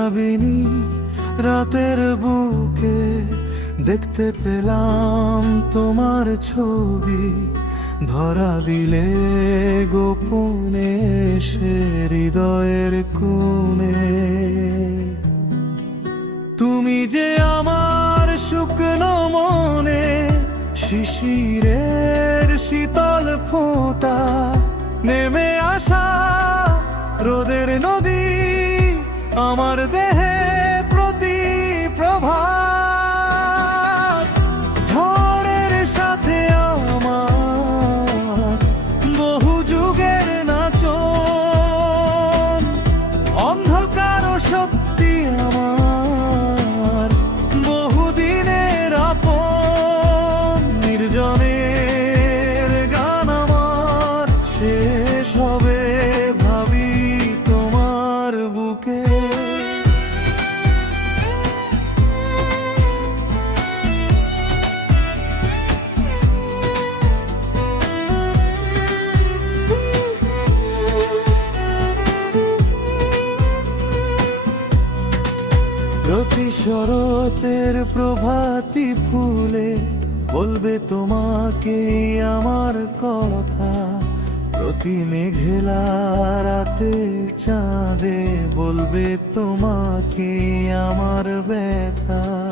মায়াবিনী রাতের বুকে, দেখতে পেলাম তোমার ছবি। ধরা দিলে গোপনে সে হৃদয়ের কোণে। তুমি যে আমার শুকনো মনে, শিশিরের শীতল ফোঁটা, নেমে আসা রোদের নদী আমার দেহে শরতের প্রভাতি ফুলে বলবে তোমাকে আমার কথা। প্রতি মেঘেলা রাতে চাঁদে বলবে তোমাকে আমার ব্যথা।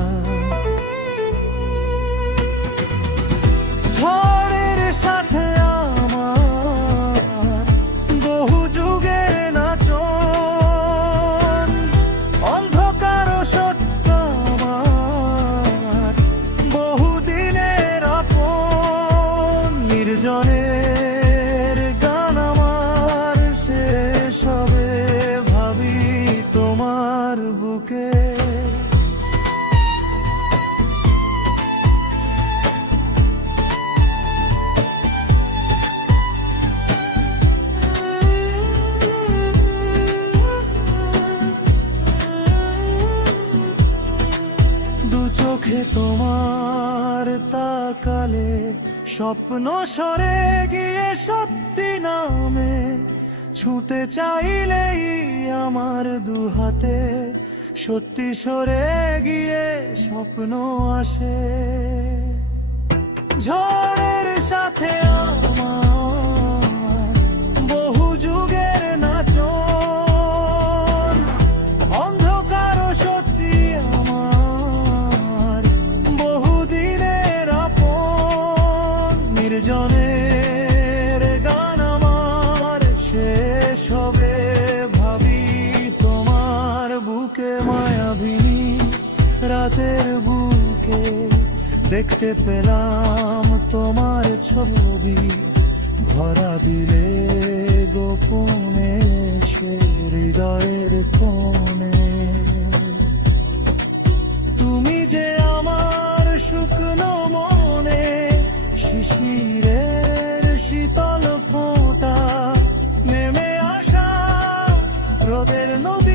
চোখে তোমার তাকালে স্বপ্ন সরে গিয়ে সত্যি নামে, ছুঁতে চাইলেই আমার দু হাতে সত্যি সরে গিয়ে স্বপ্ন আসে। ঝড়ের সাথে আমার বুকে দেখতে পেলাম তোমার ছবি। ভরা দিলে গোপনে সে হৃদয়ের কোণে। তুমি যে আমার শুকনো মনে শিশিরের শীতল ফোঁটা, নেমে আসা রোদের নদী